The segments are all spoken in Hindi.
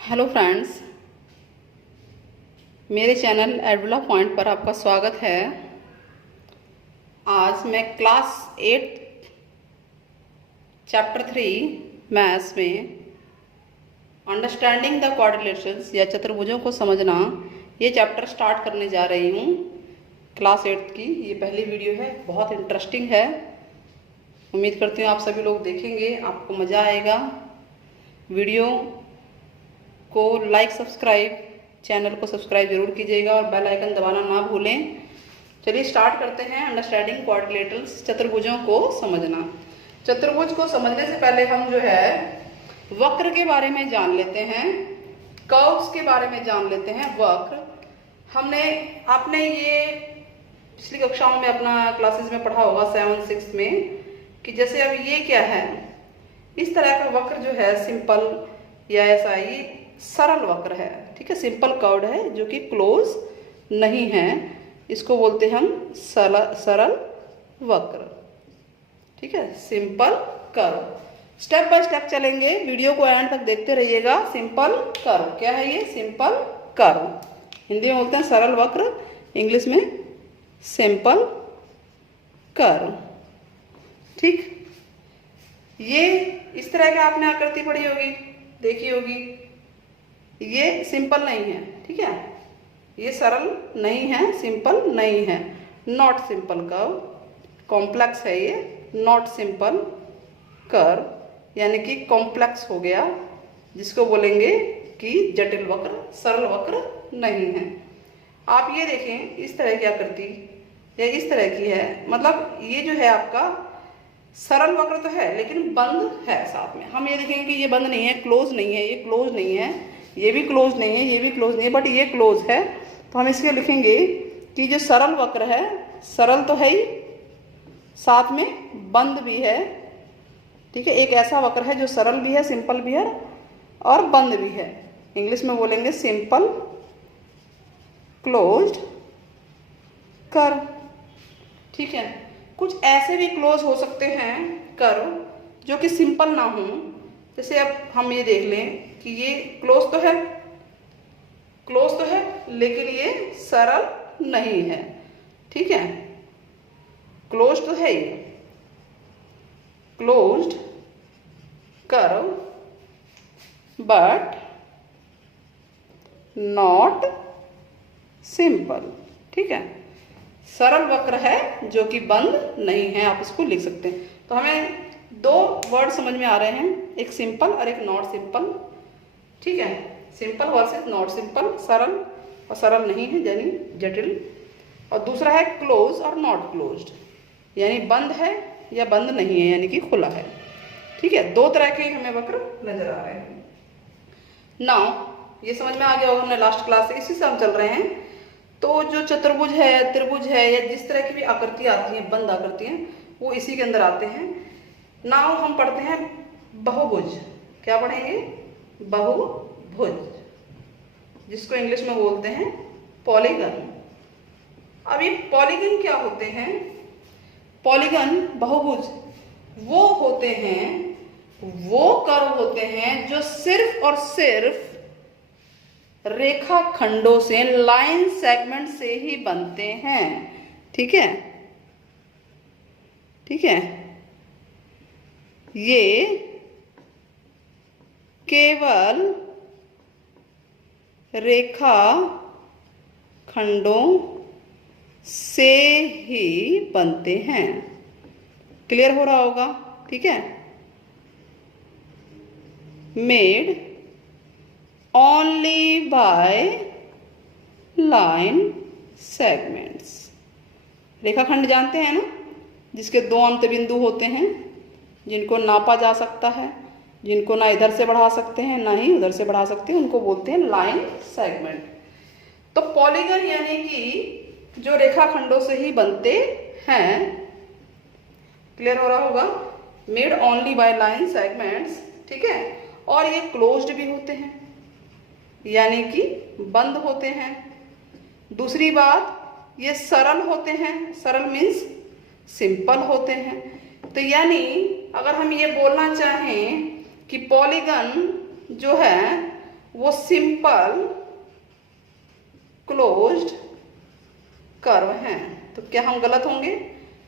हेलो फ्रेंड्स, मेरे चैनल एडविला पॉइंट पर आपका स्वागत है। आज मैं क्लास 8 चैप्टर 3 मैथ्स में अंडरस्टैंडिंग द क्वाड्रिलेटरल्स या चतुर्भुजों को समझना ये चैप्टर स्टार्ट करने जा रही हूँ। क्लास 8 की ये पहली वीडियो है, बहुत इंटरेस्टिंग है। उम्मीद करती हूँ आप सभी लोग देखेंगे, आपको मज़ा आएगा। वीडियो को लाइक सब्सक्राइब, चैनल को सब्सक्राइब जरूर कीजिएगा और बेल आइकन दबाना ना भूलें। चलिए स्टार्ट करते हैं। अंडरस्टैंडिंग क्वाड्रिलेटरल्स, चतुर्भुजों को समझना। चतुर्भुज को समझने से पहले हम जो है वक्र के बारे में जान लेते हैं, कर्व्स के बारे में जान लेते हैं। वक्र आपने ये पिछली कक्षाओं में अपना क्लासेस में पढ़ा होगा 7, 6 में, कि जैसे अब ये क्या है, इस तरह का वक्र जो है सिंपल या ऐसा ही सरल वक्र है। ठीक है, सिंपल कर्व है जो कि क्लोज नहीं है, इसको बोलते हैं हम सरल वक्र। ठीक है, simple curve. Step by step चलेंगे, वीडियो को एंड तक देखते रहिएगा। सिंपल कर्व क्या है? ये सिंपल कर्व हिंदी में बोलते हैं सरल वक्र, इंग्लिश में सिंपल कर्व। ठीक, ये इस तरह का आपने आकृति पढ़ी होगी, देखी होगी। ये सिंपल नहीं है, ठीक है, ये सरल नहीं है, सिंपल नहीं है, नॉट सिंपल कर्व। कॉम्प्लेक्स है ये, नॉट सिंपल कर्व, यानी कि कॉम्प्लेक्स हो गया, जिसको बोलेंगे कि जटिल वक्र, सरल वक्र नहीं है। आप ये देखें, इस तरह की आकृति या इस तरह की है, मतलब ये जो है आपका सरल वक्र तो है लेकिन बंद है साथ में। हम ये देखेंगे कि ये बंद नहीं है, क्लोज नहीं है, ये क्लोज नहीं है, ये भी क्लोज नहीं है, ये भी क्लोज नहीं है, बट ये क्लोज है। तो हम इसके लिखेंगे कि जो सरल वक्र है, सरल तो है ही, साथ में बंद भी है। ठीक है, एक ऐसा वक्र है जो सरल भी है, सिंपल भी है और बंद भी है। इंग्लिश में बोलेंगे सिंपल क्लोज्ड कर्व। ठीक है, कुछ ऐसे भी क्लोज हो सकते हैं कर्व जो कि सिंपल ना हो। जैसे अब हम ये देख लें कि ये क्लोज तो है, क्लोज तो है, लेकिन ये सरल नहीं है। ठीक है, क्लोज तो है, ये closed curve but not simple. ठीक है, सरल वक्र है जो कि बंद नहीं है, आप इसको लिख सकते हैं। तो हमें दो वर्ड समझ में आ रहे हैं, एक सिंपल और एक नॉट सिंपल। ठीक है, सिंपल वर्सेस नॉट सिंपल, सरल और सरल नहीं है यानी जटिल। और दूसरा है क्लोज और नॉट क्लोज्ड, यानी बंद है या बंद नहीं है, यानी कि खुला है। ठीक है, दो तरह के हमें वक्र नजर आ रहे हैं। नाउ ये समझ में आ गया होगा, हमने लास्ट क्लास से इसी से हम चल रहे हैं। तो जो चतुर्भुज है, त्रिभुज है, या जिस तरह की भी आकृति आती है, बंद आकृतियां, वो इसी के अंदर आते हैं। नाउ हम पढ़ते हैं बहुभुज। क्या पढ़ेंगे? बहुभुज, जिसको इंग्लिश में बोलते हैं पॉलीगन। अब ये पॉलीगन क्या होते हैं? पॉलीगन, बहुभुज वो होते हैं, वो कर्व होते हैं जो सिर्फ और सिर्फ रेखा खंडों से, लाइन सेगमेंट से ही बनते हैं। ठीक है, ठीक है, ये केवल रेखा खंडों से ही बनते हैं। क्लियर हो रहा होगा? ठीक है, made only by line segments. रेखाखंड जानते हैं ना, जिसके दो अंत बिंदु होते हैं, जिनको नापा जा सकता है, जिनको ना इधर से बढ़ा सकते हैं ना ही उधर से बढ़ा सकते हैं, उनको बोलते हैं लाइन सेगमेंट। तो पॉलीगन यानी कि जो रेखाखंडों से ही बनते हैं। क्लियर हो रहा होगा? Made only by line segments. ठीक है, और ये क्लोज्ड भी होते हैं, यानी कि बंद होते हैं। दूसरी बात, ये सरल होते हैं, सरल मीन्स सिंपल होते हैं। तो यानी अगर हम ये बोलना चाहें कि पॉलीगन जो है वो सिंपल क्लोज्ड कर्व हैं। तो क्या हम गलत होंगे?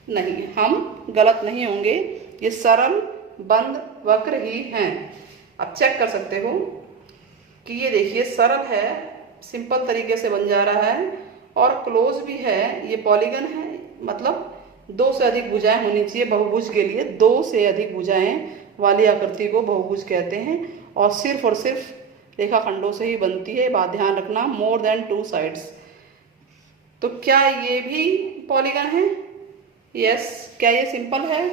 नहीं, हम गलत नहीं होंगे, ये सरल बंद वक्र ही हैं। अब चेक कर सकते हो कि ये देखिए सरल है, सिंपल तरीके से बन जा रहा है, और क्लोज भी है, ये पॉलीगन है, मतलब दो से अधिक भुजाएं होनी चाहिए बहुभुज के लिए। दो से अधिक भुजाएं वाली आकृति को बहुभुज कहते हैं, और सिर्फ रेखाखंडों से ही बनती है, बात ध्यान रखना, मोर देन 2 साइड्स। तो क्या ये भी पॉलीगन है? यस। क्या ये सिंपल है?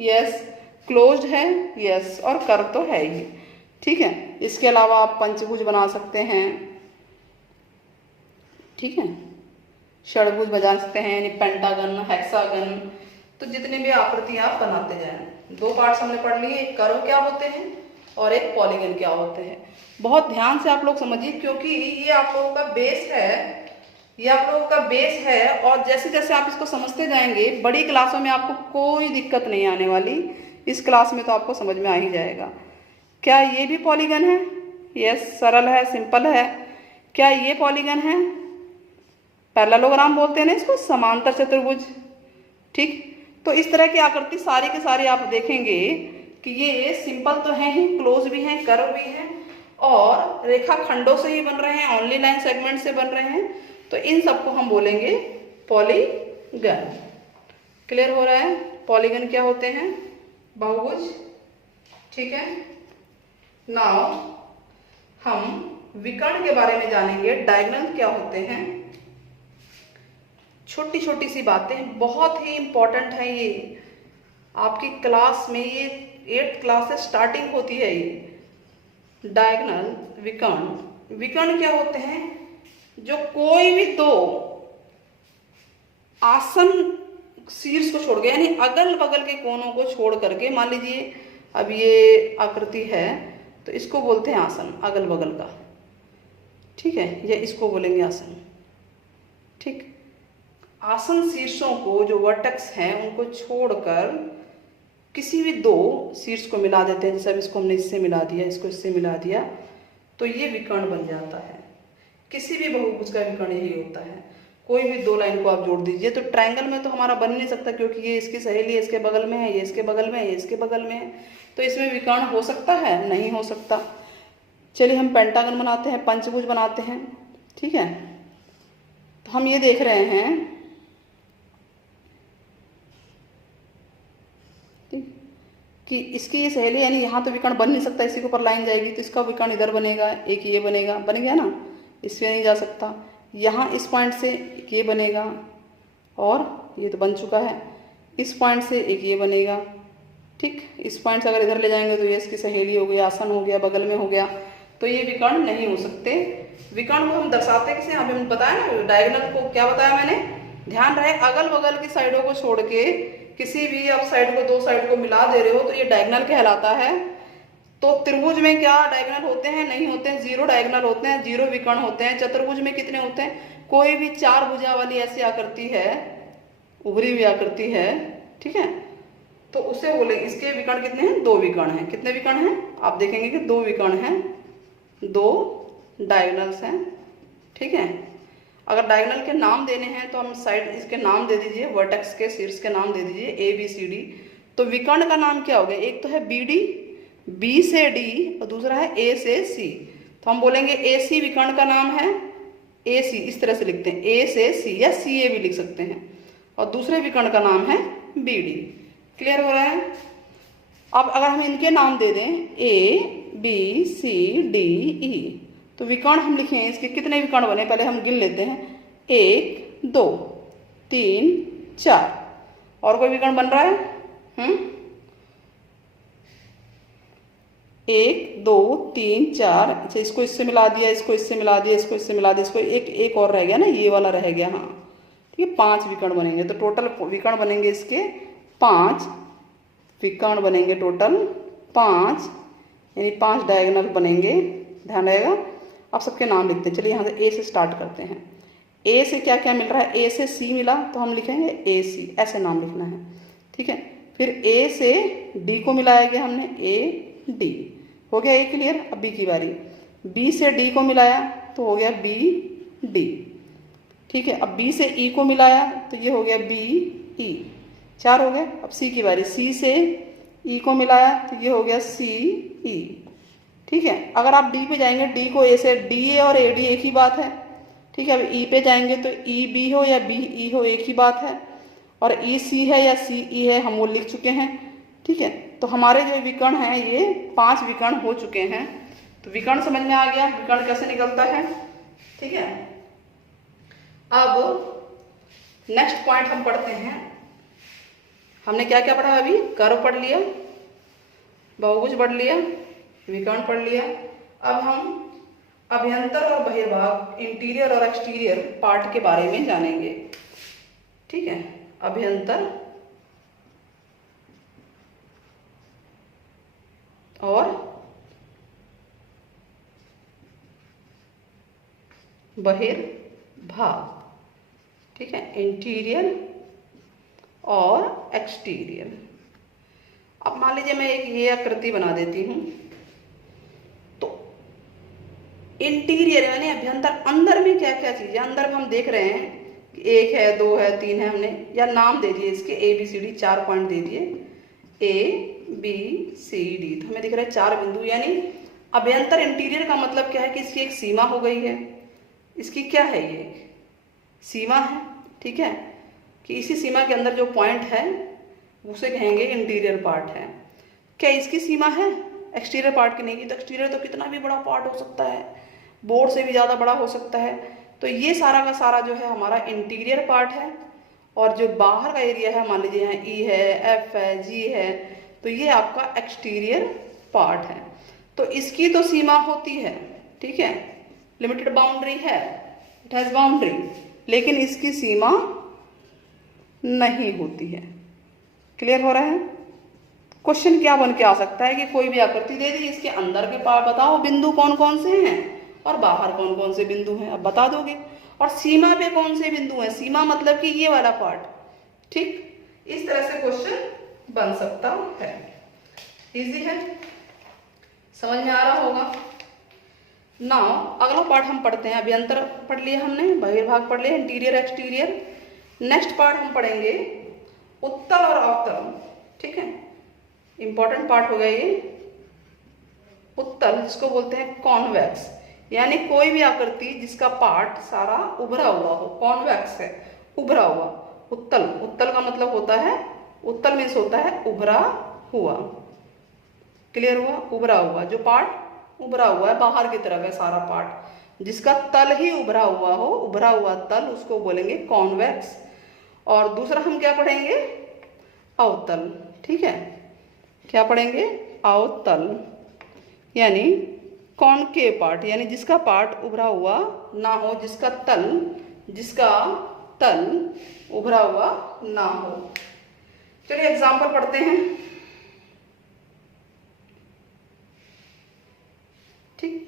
यस। क्लोज्ड है? यस। और कर्व तो है ही, ठीक है। इसके अलावा आप पंचभुज बना सकते हैं, ठीक है, षडभुज बना सकते हैं, यानी पेंटागन, हेक्सागन। तो जितने भी आकृति आप बनाते जाएं। 2 पार्ट्स हमने पढ़ लिए, एक कर्व क्या होते हैं और एक पॉलीगन क्या होते हैं। बहुत ध्यान से आप लोग समझिए, क्योंकि ये आप लोगों का बेस है, ये आप लोगों का बेस है, और जैसे जैसे आप इसको समझते जाएंगे बड़ी क्लासों में आपको कोई दिक्कत नहीं आने वाली। इस क्लास में तो आपको समझ में आ ही जाएगा। क्या ये भी पॉलीगन है? यस, सरल है, सिंपल है। क्या ये पॉलीगन है? पैरेललोग्राम बोलते हैं ना इसको, समांतर चतुर्भुज, ठीक। तो इस तरह की आकृति सारी के सारी आप देखेंगे कि ये सिंपल तो है ही, क्लोज भी हैं, कर्व भी हैं, और रेखाखंडों से ही बन रहे हैं, ओनली लाइन सेगमेंट से बन रहे हैं। तो इन सबको हम बोलेंगे पॉलीगन। क्लियर हो रहा है? पॉलीगन क्या होते हैं? बहुभुज, ठीक है। नाउ हम विकर्ण के बारे में जानेंगे, डायगोनल क्या होते हैं। छोटी छोटी सी बातें बहुत ही इंपॉर्टेंट है, ये आपकी क्लास में, ये 8th क्लास से स्टार्टिंग होती है। ये डायगोनल विकर्ण, विकर्ण क्या होते हैं? जो कोई भी दो आसन शीर्ष को छोड़ के, यानी अगल बगल के कोनों को छोड़ करके, मान लीजिए अब ये आकृति है तो इसको बोलते हैं आसन, अगल बगल का, ठीक है, या इसको बोलेंगे आसन, ठीक। आसन शीर्षों को, जो वर्टेक्स हैं, उनको छोड़कर किसी भी दो शीर्ष को मिला देते हैं। जैसे अब इसको हमने इससे मिला दिया, इसको इससे मिला दिया, तो ये विकर्ण बन जाता है। किसी भी बहुभुज का विकर्ण यही होता है। कोई भी दो लाइन को आप जोड़ दीजिए, तो ट्रायंगल में तो हमारा बन नहीं सकता, क्योंकि ये इसकी सहेली है, इसके बगल में है, ये इसके बगल में है, ये इसके बगल में है, तो इसमें विकर्ण हो सकता है? नहीं हो सकता। चलिए हम पेंटागन बनाते हैं, पंचभुज बनाते हैं, ठीक है। तो हम ये देख रहे हैं कि इसकी ये सहेली, यानी यहाँ तो विकर्ण बन नहीं सकता, इसी के ऊपर लाइन जाएगी तो इसका विकर्ण इधर बनेगा, एक ये बनेगा, बन गया ना, इसमें नहीं जा सकता। यहाँ इस पॉइंट से एक ये बनेगा, और ये तो बन चुका है, इस पॉइंट से एक ये बनेगा, ठीक। इस पॉइंट से अगर इधर ले जाएंगे तो ये इसकी सहेली हो गई, आसन हो गया, बगल में हो गया, तो ये विकर्ण नहीं हो सकते। विकर्ण को हम दर्शाते किसे? हमें बताया ना, डायगोनल को क्या बताया मैंने, ध्यान रहे, अगल बगल की साइडों को छोड़ के किसी भी आप साइड को, दो साइड को मिला दे रहे हो तो ये डायगोनल कहलाता है। तो त्रिभुज में क्या डायगोनल होते हैं? नहीं होते हैं, 0 डायगोनल होते हैं, 0 विकर्ण होते हैं। चतुर्भुज में कितने होते हैं? कोई भी 4 भुजा वाली ऐसी आकृति है, उभरी हुई आकृति है, ठीक है, तो उसे बोले, इसके विकर्ण कितने हैं? 2 विकर्ण हैं। कितने विकर्ण हैं? आप देखेंगे कि 2 विकर्ण हैं, 2 डायगोनल्स हैं, ठीक है। अगर डायगोनल के नाम देने हैं तो हम साइड इसके नाम दे दीजिए, वर्टेक्स के शीर्ष के नाम दे दीजिए ABCD। तो विकर्ण का नाम क्या हो गया? एक तो है BD, B से D, और दूसरा है A से C। तो हम बोलेंगे AC विकर्ण का नाम है AC, इस तरह से लिखते हैं, A से C, या CA भी लिख सकते हैं, और दूसरे विकर्ण का नाम है BD। क्लियर हो रहा है? अब अगर हम इनके नाम दे दें ABCDE, तो विकर्ण हम लिखें, इसके कितने विकर्ण बने पहले हम गिन लेते हैं, 1 2 3 4। और कोई विकर्ण बन रहा है? 1 2 3 4। अच्छा, इसको इससे मिला दिया, इसको इससे मिला दिया, इसको इससे मिला दिया, इसको एक और रह गया ना, ये वाला रह गया, हाँ, ठीक है। 5 विकर्ण बनेंगे, तो टोटल विकर्ण बनेंगे इसके 5 विकर्ण बनेंगे, टोटल 5, यानी 5 डायगोनल बनेंगे, ध्यान रहेगा। अब सबके नाम लिखते हैं। चलिए यहाँ से A से स्टार्ट करते हैं। A से क्या क्या मिल रहा है? A से C मिला तो हम लिखेंगे AC, ऐसे नाम लिखना है, ठीक है। फिर A से D को मिलाया गया हमने, AD, हो गया ये क्लियर। अब B की बारी। बी से डी को मिलाया तो हो गया बी डी, ठीक है। अब बी से ई को मिलाया तो ये हो गया बी ई, 4 हो गए। अब सी की बारी, सी से ई को मिलाया तो ये हो गया सी ई, ठीक है। अगर आप डी पे जाएंगे, डी को ए से, डी ए और ए डी एक ही बात है, ठीक है। अब ई पे जाएंगे तो ई बी हो या बी ई हो एक ही बात है, और ई सी है या सी ई है हम वो लिख चुके हैं, ठीक है। तो हमारे जो विकर्ण हैं ये 5 विकर्ण हो चुके हैं। तो विकर्ण समझ में आ गया, विकर्ण कैसे निकलता है, ठीक है। अब नेक्स्ट पॉइंट हम पढ़ते हैं। हमने क्या क्या पढ़ा अभी? कर्व पढ़ लिया, बहुभुज पढ़ लिया, विकर्ण पढ़ लिया। अब हम अभ्यंतर और बहिर्भाग, इंटीरियर और एक्सटीरियर पार्ट के बारे में जानेंगे, ठीक है। अभ्यंतर और बहिर्भाग, ठीक है, इंटीरियर और एक्सटीरियर। अब मान लीजिए मैं एक ये आकृति बना देती हूँ, तो इंटीरियर यानी अभ्यंतर, अंदर में क्या क्या चीजें, अंदर में हम देख रहे हैं कि 1 है, 2 है, 3 है, हमने या नाम दे दिए इसके A B C D, 4 point दे दिए, ए बी सी डी, तो हमें दिख रहा है 4 बिंदु। यानी अभ्यंतर, इंटीरियर का मतलब क्या है कि इसकी एक सीमा हो गई है, इसकी क्या है, ये सीमा है, ठीक है, कि इसी सीमा के अंदर जो पॉइंट है उसे कहेंगे इंटीरियर पार्ट है। क्या इसकी सीमा है? एक्सटीरियर पार्ट की नहीं। तो एक्सटीरियर तो कितना भी बड़ा पार्ट हो सकता है, बोर्ड से भी ज़्यादा बड़ा हो सकता है। तो ये सारा का सारा जो है हमारा इंटीरियर पार्ट है, और जो बाहर का एरिया है, मान लीजिए यहाँ ई है, एफ है, जी है, तो ये आपका एक्सटीरियर पार्ट है। तो इसकी तो सीमा होती है, ठीक है, लिमिटेड बाउंड्री है, इट हैज़ बाउंड्री, लेकिन इसकी सीमा नहीं होती है। क्लियर हो रहा है? क्वेश्चन क्या बन के आ सकता है कि कोई भी आकृति दे दी, इसके अंदर के पार्ट बताओ बिंदु कौन कौन से हैं और बाहर कौन कौन से बिंदु हैं, अब बता दोगे। और सीमा पे कौन से बिंदु हैं, सीमा मतलब कि ये वाला पार्ट, ठीक, इस तरह से क्वेश्चन बन सकता है। इजी है, समझ में आ रहा होगा। नाउ अगला पार्ट हम पढ़ते हैं। अभ्यंतर पढ़ लिया हमने, बहिर्भाग पढ़ लिया, इंटीरियर एक्सटीरियर। नेक्स्ट पार्ट हम पढ़ेंगे उत्तल और अवतल, ठीक है, इंपॉर्टेंट पार्ट हो गया ये। उत्तल जिसको बोलते हैं कॉन्वेक्स, यानी कोई भी आकृति जिसका पार्ट सारा उभरा हुआ हो, कॉन्वेक्स है, उभरा हुआ। उत्तल, उत्तल का मतलब होता है, उत्तल मीन्स होता है उभरा हुआ। क्लियर हुआ? उभरा हुआ, जो पार्ट उभरा हुआ है, बाहर की तरफ है सारा पार्ट, जिसका तल ही उभरा हुआ हो, उभरा हुआ तल, उसको बोलेंगे कॉन्वेक्स। और दूसरा हम क्या पढ़ेंगे? अवतल, ठीक है। क्या पढ़ेंगे? अवतल, यानी कॉनकेव पार्ट, यानी जिसका पार्ट उभरा हुआ ना हो, जिसका तल उभरा हुआ ना हो। चलिए एग्जाम्पल पढ़ते हैं, ठीक।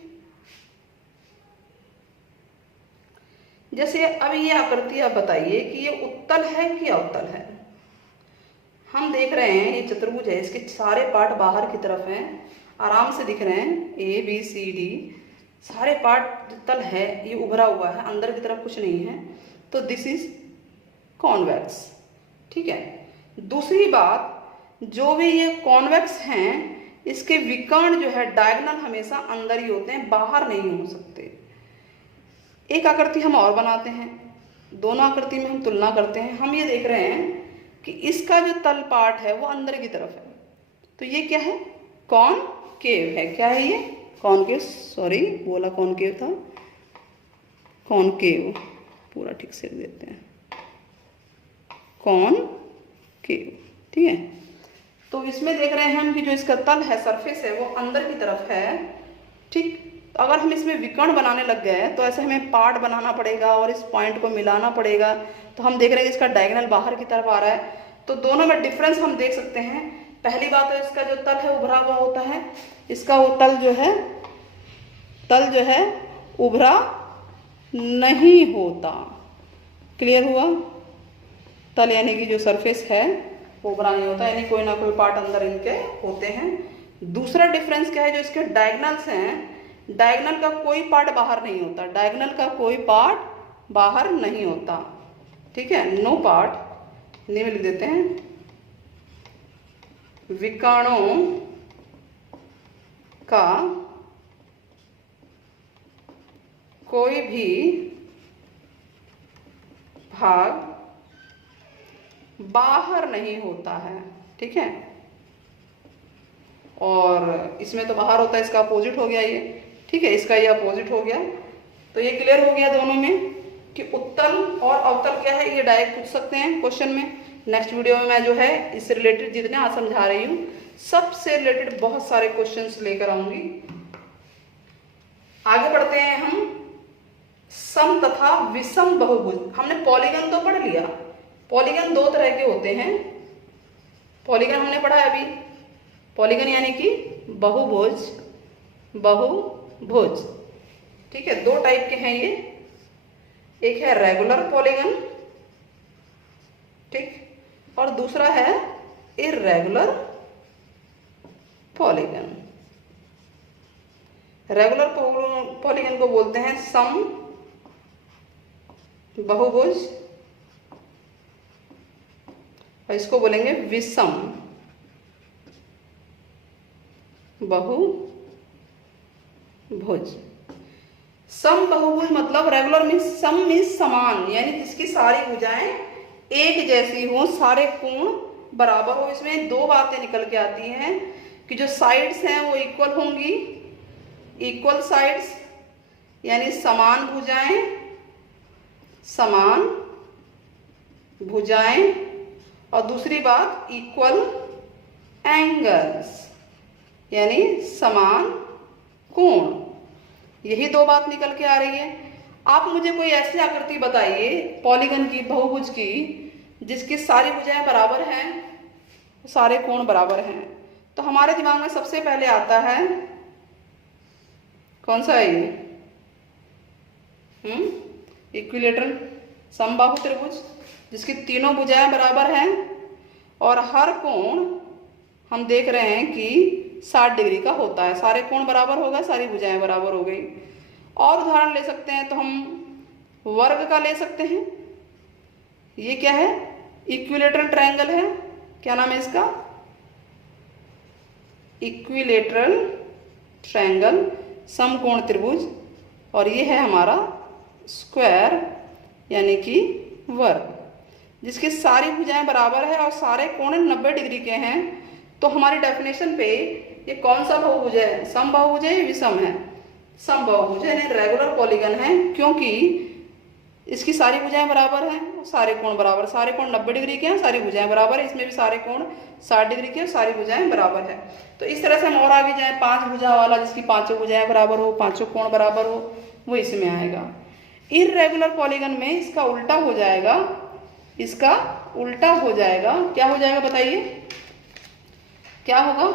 जैसे अब ये आकृति आप बताइए कि ये उत्तल है कि अवतल है। हम देख रहे हैं ये चतुर्भुज है, इसके सारे पार्ट बाहर की तरफ हैं, आराम से दिख रहे हैं, ए बी सी डी सारे पार्ट तल है, ये उभरा हुआ है, अंदर की तरफ कुछ नहीं है, तो दिस इज कॉन्वेक्स, ठीक है। दूसरी बात, जो भी ये कॉन्वेक्स हैं इसके विकर्ण जो है डायगोनल हमेशा अंदर ही होते हैं, बाहर नहीं हो सकते। एक आकृति हम और बनाते हैं, दोनों आकृति में हम तुलना करते हैं। हम ये देख रहे हैं कि इसका जो तल पार्ट है वो अंदर की तरफ है, तो ये क्या है? कॉनकेव है। क्या है ये? कॉनकेव, सॉरी बोला कॉनकेव था, कॉनकेव पूरा ठीक से देते हैं, कॉनकेव, ठीक है। तो इसमें देख रहे हैं हम कि जो इसका तल है, सरफेस है, वो अंदर की तरफ है, ठीक। तो अगर हम इसमें विकर्ण बनाने लग गए तो ऐसे हमें पार्ट बनाना पड़ेगा और इस पॉइंट को मिलाना पड़ेगा। तो हम देख रहे हैं कि इसका डायगोनल बाहर की तरफ आ रहा है, तो दोनों में डिफरेंस हम देख सकते हैं। पहली बात तो इसका जो तल है उभरा हुआ होता है, इसका वो तल जो है उभरा नहीं होता। क्लियर हुआ? तल यानी कि जो सरफेस है वो उभरा नहीं होता, यानी कोई ना कोई पार्ट अंदर इनके होते हैं। दूसरा डिफरेंस क्या है? जो इसके डायगोनल्स हैं, डायगोनल का कोई पार्ट बाहर नहीं होता, डायगोनल का कोई पार्ट बाहर नहीं होता, ठीक है, नो पार्ट। हिंदी में लिख देते हैं, विकर्णों का कोई भी भाग बाहर नहीं होता है, ठीक है। और इसमें तो बाहर होता है, इसका अपोजिट हो गया ये, ठीक है, इसका ये अपोजिट हो गया। तो ये क्लियर हो गया दोनों में कि उत्तल और अवतल क्या है, ये डायरेक्ट पूछ सकते हैं क्वेश्चन में। नेक्स्ट वीडियो में मैं जो है इससे रिलेटेड जितने आज समझा रही हूँ सबसे रिलेटेड बहुत सारे क्वेश्चंस लेकर आऊंगी। आगे बढ़ते हैं हम, सम तथा विषम बहुभुज। हमने पॉलीगन तो पढ़ लिया, पॉलीगन दो तरह के होते हैं, पॉलीगन हमने पढ़ा है अभी, पॉलीगन यानी कि बहुभुज, बहुभुज, ठीक है, दो टाइप के हैं ये, एक है रेगुलर पॉलीगन, ठीक, और दूसरा है इर्रेगुलर पॉलीगन। रेगुलर पॉलीगन को बोलते हैं सम बहुभुज और इसको बोलेंगे विषम बहुभुज। सम बहुभुज मतलब रेगुलर मीन्स सम मीन्स समान, यानी जिसकी सारी भुजाएं एक जैसी हो, सारे कोण बराबर हो। इसमें दो बातें निकल के आती हैं कि जो साइड्स हैं वो इक्वल होंगी, इक्वल साइड्स यानी समान भुजाएं, समान भुजाएं, और दूसरी बात इक्वल एंगल्स यानी समान कोण। यही दो बात निकल के आ रही है। आप मुझे कोई ऐसी आकृति बताइए पॉलीगन की, बहुभुज की, जिसकी सारी भुजाएं बराबर हैं, सारे कोण बराबर हैं। तो हमारे दिमाग में सबसे पहले आता है कौन सा है ये, इक्विलेटरल समबाहु त्रिभुज, जिसकी तीनों भुजाएं बराबर हैं और हर कोण हम देख रहे हैं कि 60 डिग्री का होता है। सारे कोण बराबर हो गए, सारी भुजाएं बराबर हो गई। और उदाहरण ले सकते हैं तो हम वर्ग का ले सकते हैं। ये क्या है, इक्विलेटरल ट्रायंगल है, क्या नाम है इसका, इक्विलेटरल ट्रायंगल समकोण त्रिभुज, और ये है हमारा स्क्वायर यानी कि वर्ग, जिसकी सारी भुजाएं बराबर है और सारे कोण 90 डिग्री के हैं। तो हमारी डेफिनेशन पे ये कौन सा बहुभुज है, सम बहुभुज है, विषम है, सम बहुभुज है, रेगुलर पॉलीगन है, क्योंकि इसकी सारी भुजाएं बराबर हैं, सारे कोण बराबर, सारे कोण 90 डिग्री के हैं, सारी भुजाएं बराबर है, इसमें भी सारे कोण 60 डिग्री के और सारी भुजाएं बराबर है। तो इस तरह से हम और आगे जाए, 5 भुजा वाला जिसकी पांचों भुजाएं बराबर हो, पांचों कोण बराबर हो, वो इसमें आएगा। इर्रेगुलर पॉलीगन में इसका उल्टा हो जाएगा, इसका उल्टा हो जाएगा। क्या हो जाएगा बताइए, क्या होगा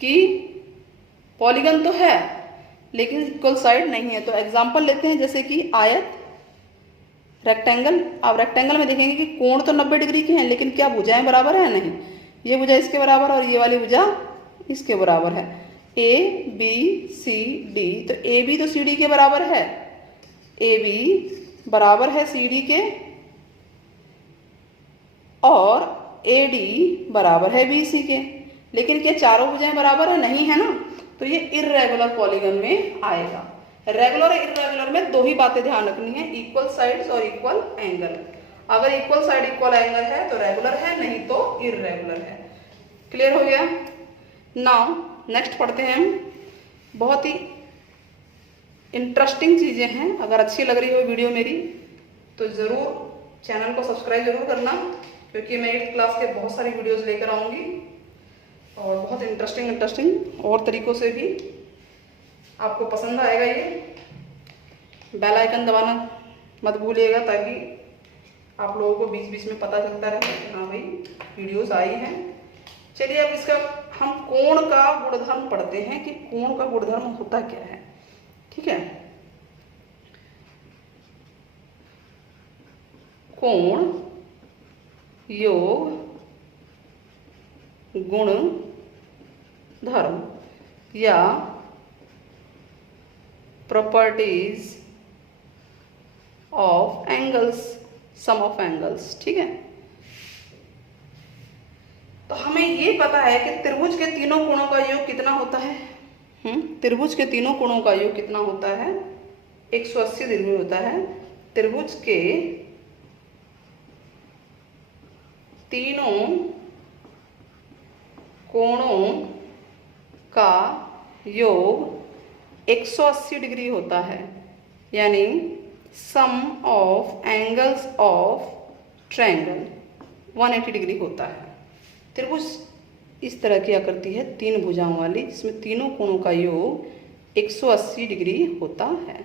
कि पॉलीगन तो है लेकिन इक्वल साइड नहीं है। तो एग्जांपल लेते हैं, जैसे कि आयत, रेक्टेंगल। आप रेक्टेंगल में देखेंगे कि कोण तो 90 डिग्री के हैं, लेकिन क्या भुजाएं बराबर है, नहीं, ये भुजा इसके बराबर और ये वाली भुजा इसके बराबर है, ए बी सी डी। तो ए बी तो सी डी के बराबर है, ए बी बराबर है सी डी के, और ए डी बराबर है बी सी के, लेकिन क्या चारों भुजाएं बराबर है, नहीं है ना। तो ये इर्रेगुलर पॉलीगन में आएगा। रेगुलर और इर्रेगुलर में दो ही बातें ध्यान रखनी है, इक्वल साइड्स और इक्वल एंगल। अगर इक्वल साइड इक्वल एंगल है तो रेगुलर है, नहीं तो इर्रेगुलर है। क्लियर हो गया। नाउ नेक्स्ट पढ़ते हैं हम। बहुत ही इंटरेस्टिंग चीजें हैं, अगर अच्छी लग रही हो वीडियो मेरी तो जरूर चैनल को सब्सक्राइब जरूर करना, क्योंकि मैं 8th क्लास के बहुत सारी वीडियोस लेकर आऊंगी और बहुत इंटरेस्टिंग और तरीकों से भी आपको पसंद आएगा। ये बेल आइकन दबाना मत भूलिएगा, ताकि आप लोगों को बीच बीच में पता चलता रहे कि हाँ भाई वीडियोस आई हैं। चलिए अब इसका हम कोण का गुणधर्म पढ़ते हैं कि कोण का गुणधर्म होता क्या है। ठीक है, कोण योग गुण धर्म या properties of angles, sum of angles. ठीक है, तो हमें ये पता है कि त्रिभुज के तीनों कोणों का योग कितना होता है। त्रिभुज के तीनों कोणों का योग कितना होता है, 180 डिग्री होता है। त्रिभुज के तीनों कोणों का योग 180 डिग्री होता है, यानी sum of angles of triangle 180 degree होता है। त्रिभुज इस तरह की आकृति है, 3 भुजाओं वाली, जिसमें तीनों कोणों का योग 180 डिग्री होता है।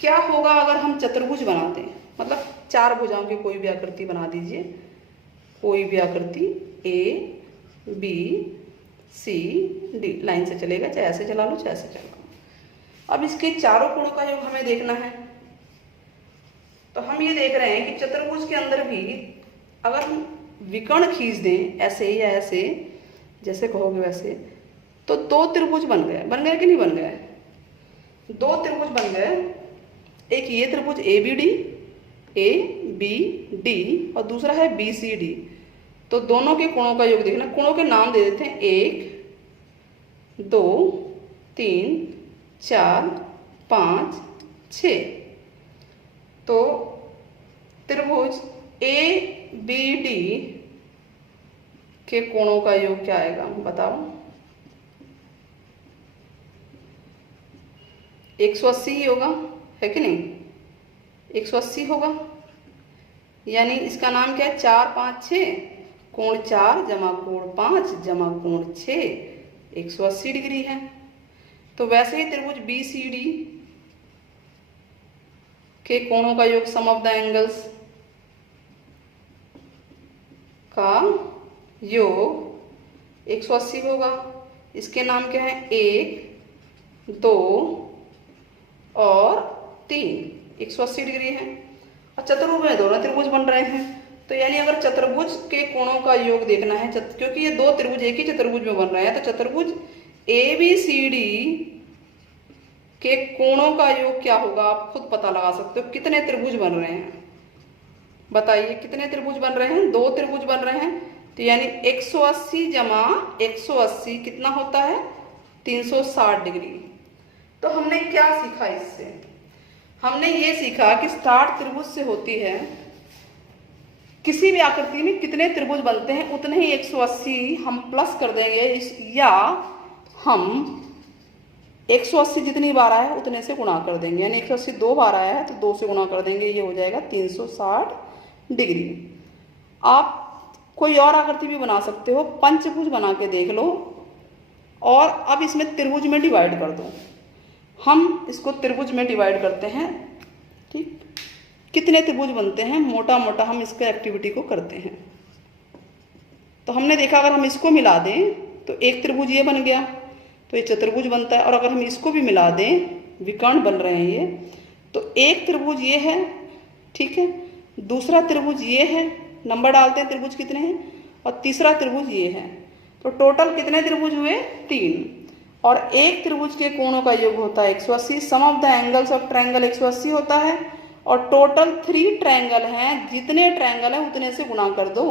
क्या होगा अगर हम चतुर्भुज बना दें, मतलब 4 भुजाओं की कोई भी आकृति बना दीजिए, कोई भी आकृति A B C D, line से चलेगा, चाहे ऐसे चला लो चाहे ऐसे चला लो। अब इसके चारों कोणों का योग हमें देखना है। तो हम ये देख रहे हैं कि चतुर्भुज के अंदर भी अगर हम विकर्ण खींच दें ऐसे या ऐसे, जैसे कहोगे वैसे, तो 2 त्रिभुज बन गए कि नहीं बन गए? 2 त्रिभुज बन गए। एक ये त्रिभुज ए बी डी और दूसरा है बी सी डी। तो दोनों के कोणों का योग देखना। कोणों के नाम दे देते हैं 1 2 3 4 5 6। तो त्रिभुज ए बी डी के कोणों का योग क्या आएगा बताओ? 180 ही होगा, है कि नहीं? 180 होगा, यानी इसका नाम क्या है? 4 5 6, कोण 4 जमा कोण 5 जमा कोण 6, 180 डिग्री है। तो वैसे ही त्रिभुज बी सी डी के कोणों का योग, सम ऑफ द एंगल्स का योग 180 होगा। इसके नाम क्या है? 1 2 और 3, 180 डिग्री है। और चतुर्भुज में दोनों त्रिभुज बन रहे हैं, तो यानी अगर चतुर्भुज के कोणों का योग देखना है, क्योंकि ये 2 त्रिभुज एक ही चतुर्भुज में बन रहे हैं, तो चतुर्भुज ए बी सी डी के कोणों का योग क्या होगा आप खुद पता लगा सकते हो। कितने त्रिभुज बन रहे हैं बताइए? कितने त्रिभुज बन रहे हैं? 2 त्रिभुज बन रहे हैं, तो यानी 180 जमा 180 कितना होता है? 360 डिग्री। तो हमने क्या सीखा इससे? हमने ये सीखा कि स्टार्ट त्रिभुज से होती है। किसी भी आकृति में कितने त्रिभुज बनते हैं उतने ही 180 हम प्लस कर देंगे, या हम 180 जितनी बार आया है उतने से गुणा कर देंगे, यानी 180 2 बार आया है तो 2 से गुणा कर देंगे, ये हो जाएगा 360 डिग्री। आप कोई और आकृति भी बना सकते हो, पंचभुज बना के देख लो, और अब इसमें त्रिभुज में डिवाइड कर दो। हम इसको त्रिभुज में डिवाइड करते हैं, ठीक? कितने त्रिभुज बनते हैं मोटा मोटा हम इसके एक्टिविटी को करते हैं। तो हमने देखा अगर हम इसको मिला दें तो एक त्रिभुज ये बन गया, तो ये चतुर्भुज बनता है। और अगर हम इसको भी मिला दें, विकर्ण बन रहे हैं ये, तो एक त्रिभुज ये है, ठीक है, दूसरा त्रिभुज ये है, नंबर डालते हैं त्रिभुज कितने हैं, और तीसरा त्रिभुज ये है। तो टोटल कितने त्रिभुज हुए? 3। और एक त्रिभुज के कोणों का योग होता है 180। Sum of the angles of triangle 180 होता है, और टोटल 3 ट्रायंगल हैं, जितने ट्रायंगल हैं उतने से गुणा कर दो।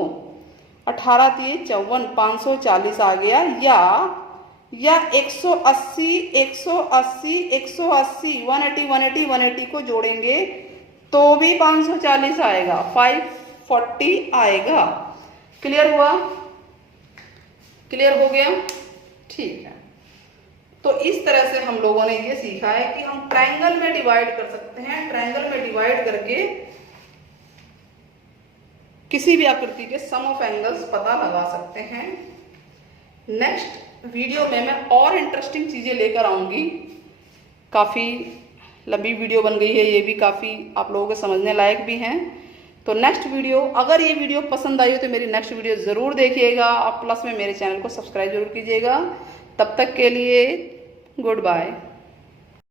18 3 54, 540 आ गया, या 180 180 180 180 180 180 को जोड़ेंगे तो भी 540 आएगा, 540 आएगा। क्लियर हुआ? क्लियर हो गया? ठीक है। तो इस तरह से हम लोगों ने ये सीखा है कि हम ट्रायंगल में डिवाइड कर सकते हैं। ट्रायंगल में डिवाइड करके किसी भी आकृति के सम ऑफ एंगल्स पता लगा सकते हैं। नेक्स्ट वीडियो में मैं और इंटरेस्टिंग चीज़ें लेकर आऊँगी। काफ़ी लंबी वीडियो बन गई है, ये भी काफ़ी आप लोगों के समझने लायक भी हैं। तो नेक्स्ट वीडियो, अगर ये वीडियो पसंद आई हो तो मेरी नेक्स्ट वीडियो ज़रूर देखिएगा। आप प्लस में मेरे चैनल को सब्सक्राइब जरूर कीजिएगा। तब तक के लिए गुड बाय।